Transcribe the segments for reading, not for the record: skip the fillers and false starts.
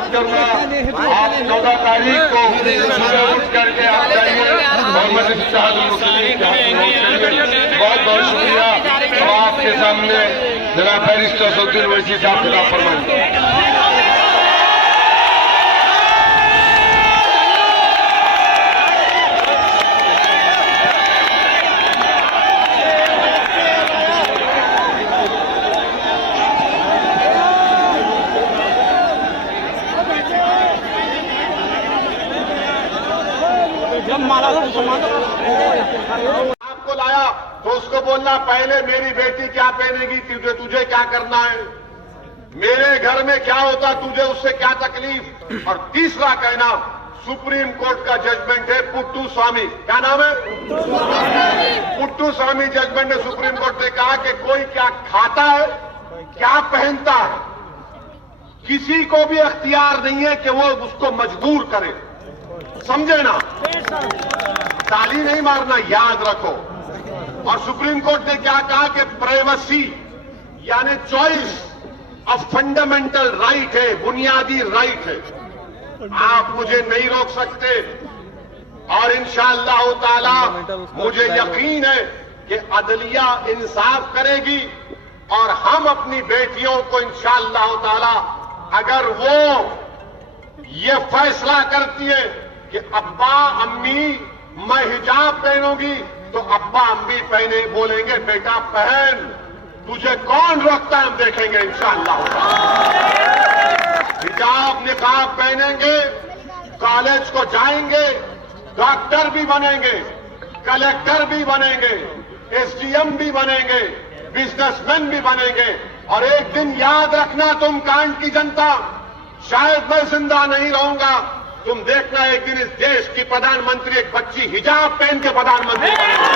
Request करूंगा, आप 14 तारीख को सुबह उठ करके आप जाइए और मजलिस इत्तेहादुल मुस्लिमीन के हाथ में वोट करिए। बहुत बहुत शुक्रिया। अब आपके सामने जनाब बैरिस्टर असदुद्दीन ओवैसी साहब खिताब फरमाएंगे। आपको लाया तो उसको बोलना पहले मेरी बेटी क्या पहनेगी, तुझे क्या करना है, मेरे घर में क्या होता, तुझे उससे क्या तकलीफ। और तीसरा कहना, सुप्रीम कोर्ट का जजमेंट है, पुट्टू स्वामी, क्या नाम है, पुट्टू स्वामी जजमेंट ने सुप्रीम कोर्ट ने कहा कि कोई क्या खाता है, क्या पहनता है, किसी को भी अख्तियार नहीं है कि वो उसको मजबूर करे। समझे ना, ताली नहीं मारना, याद रखो। और सुप्रीम कोर्ट ने क्या कहा कि प्राइवेसी यानी चॉइस ऑफ फंडामेंटल राइट है, बुनियादी राइट है, आप मुझे नहीं रोक सकते। और इंशाअल्लाह ताला मुझे यकीन है कि अदलिया इंसाफ करेगी और हम अपनी बेटियों को इंशाअल्लाह ताला, अगर वो ये फैसला करती है कि अब्बा अम्मी मैं हिजाब पहनूंगी, तो अब्बा अम्मी पहने बोलेंगे बेटा पहन, तुझे कौन रोकता है, हम देखेंगे इंशाअल्लाह। हिजाब निकाब पहनेंगे, कॉलेज को जाएंगे, डॉक्टर भी बनेंगे, कलेक्टर भी बनेंगे, एसडीएम भी बनेंगे, बिजनेसमैन भी बनेंगे। और एक दिन याद रखना तुम कांड की जनता, शायद मैं जिंदा नहीं रहूंगा, तुम देखना एक दिन इस देश की प्रधानमंत्री एक बच्ची हिजाब पहन के प्रधानमंत्री बनेगी।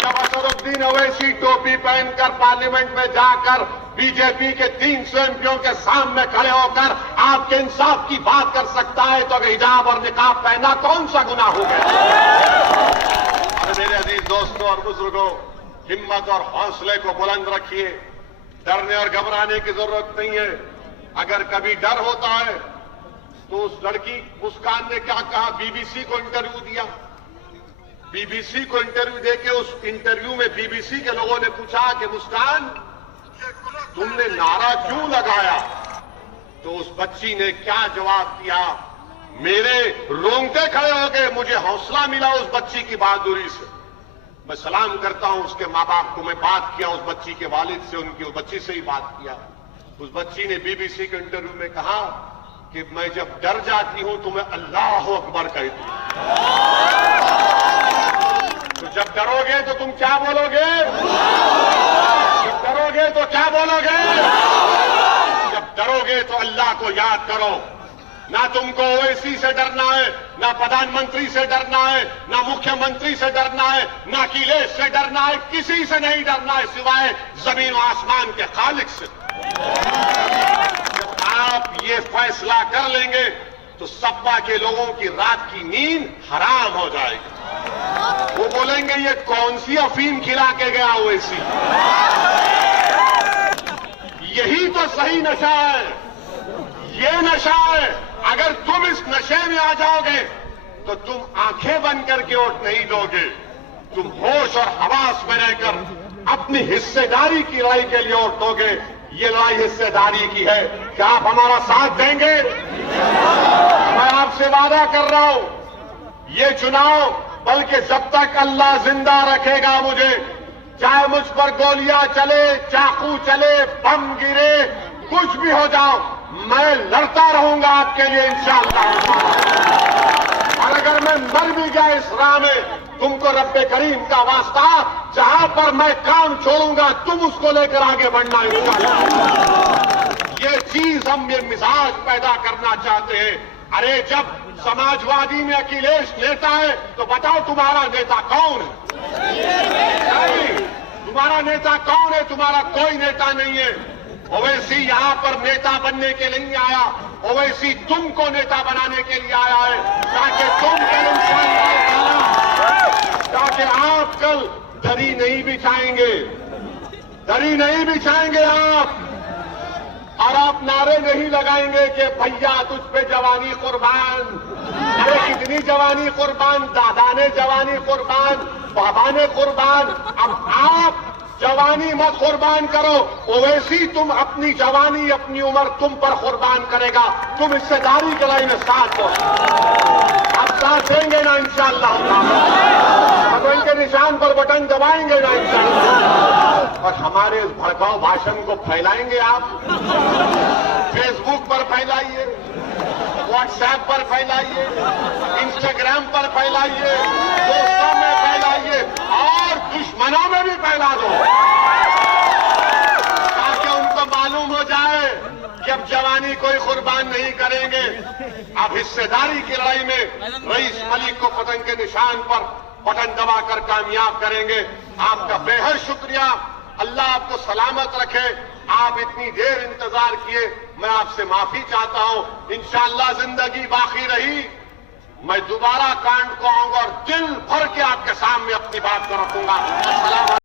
जब असदुद्दीन ओवैसी टोपी पहनकर पार्लियामेंट में जाकर बीजेपी के 300 एमपियों के सामने खड़े होकर आपके इंसाफ की बात कर सकता है, तो हिजाब और निकाब पहना कौन सा गुनाह हो गया। और मेरे अजीज दोस्तों और बुजुर्गों, हिम्मत और हौसले को बुलंद रखिए, डरने और घबराने की जरूरत नहीं है। अगर कभी डर होता है तो उस लड़की मुस्कान ने क्या कहा, बीबीसी को इंटरव्यू दिया, बीबीसी को इंटरव्यू देके उस इंटरव्यू में बीबीसी के लोगों ने पूछा कि मुस्कान तुमने नारा क्यों लगाया, तो उस बच्ची ने क्या जवाब दिया, मेरे रोंगटे खड़े हो गए, मुझे हौसला मिला उस बच्ची की बहादुरी से। मैं सलाम करता हूं उसके मां बाप को, मैं बात किया उस बच्ची के वालिद से, उनकी उस बच्ची से ही बात किया। उस बच्ची ने बीबीसी के इंटरव्यू में कहा कि मैं जब डर जाती हूं तो मैं अल्लाह अकबर कहती हूं। तो जब डरोगे तो तुम क्या बोलोगे, जब डरोगे तो क्या बोलोगे, जब डरोगे तो अल्लाह को याद करो। ना तुमको ओवैसी से डरना है, ना प्रधानमंत्री से डरना है, ना मुख्यमंत्री से डरना है, ना अखिलेश से डरना है, किसी से नहीं डरना है सिवाय जमीन और आसमान के खालिक से। जब आप ये फैसला कर लेंगे तो सपा के लोगों की रात की नींद हराम हो जाएगी। वो बोलेंगे ये कौन सी अफीम खिला के गया ओवैसी, यही तो सही नशा है, ये नशा है। अगर तुम इस नशे में आ जाओगे तो तुम आंखें बंद करके वोट नहीं दोगे, तुम होश और हवास में रहकर अपनी हिस्सेदारी की लड़ाई के लिए वोट दोगे। ये लड़ाई हिस्सेदारी की है, क्या आप हमारा साथ देंगे? मैं आपसे वादा कर रहा हूं, ये चुनाव, बल्कि जब तक अल्लाह जिंदा रखेगा मुझे, चाहे मुझ पर गोलियां चले, चाकू चले, बम गिरे, कुछ भी हो जाओ, मैं लड़ता रहूंगा आपके लिए इंशाअल्लाह। और अगर मैं मर भी गया इस राह में, तुमको रब्बे करीम का वास्ता, जहां पर मैं काम छोड़ूंगा तुम उसको लेकर आगे बढ़ना इंशाअल्लाह। ये चीज हम, ये मिजाज पैदा करना चाहते हैं। अरे जब समाजवादी में अखिलेश नेता है तो बताओ तुम्हारा नेता कौन है? तुम्हारा नेता कौन है? तुम्हारा कोई नेता नहीं है। ओवैसी यहां पर नेता बनने के लिए नहीं आया, ओवैसी तुमको नेता बनाने के लिए आया है, ताकि तुम कल ताकि आप कल दरी नहीं बिछाएंगे, दरी नहीं बिछाएंगे आप। और आप नारे नहीं लगाएंगे कि भैया तुझ पे जवानी कुर्बान। अरे कितनी जवानी कुर्बान, दादा ने जवानी कुर्बान, बाबा ने कुर्बान, अब आप जवानी मत कुर्बान करो। ओवैसी तुम अपनी जवानी, अपनी उम्र तुम पर कुर्बान करेगा। तुम हिस्सेदारी के लाइन में साथ दो, आप साथ देंगे ना इंशाअल्लाह। भगवान के निशान पर बटन दबाएंगे ना इंशाअल्लाह। और हमारे इस भड़काऊ भाषण को फैलाएंगे आप, फेसबुक पर फैलाइए, व्हाट्सएप पर फैलाइए, इंस्टाग्राम पर फैलाइए, दोस्तों में फैलाइए और दुश्मनों में भी फैला दो, ताकि उनको मालूम हो जाए कि अब जवानी कोई कुर्बान नहीं करेंगे। अब हिस्सेदारी की लड़ाई में रईस मलिक को पतंग के निशान पर बटन दबाकर कामयाब करेंगे। आपका बेहद शुक्रिया, अल्लाह आपको सलामत रखे। आप इतनी देर इंतजार किए, मैं आपसे माफी चाहता हूं। इंशाअल्लाह जिंदगी बाकी रही, मैं दोबारा कांड को आऊंगा और दिल भर के आपके सामने अपनी बात को रखूंगा।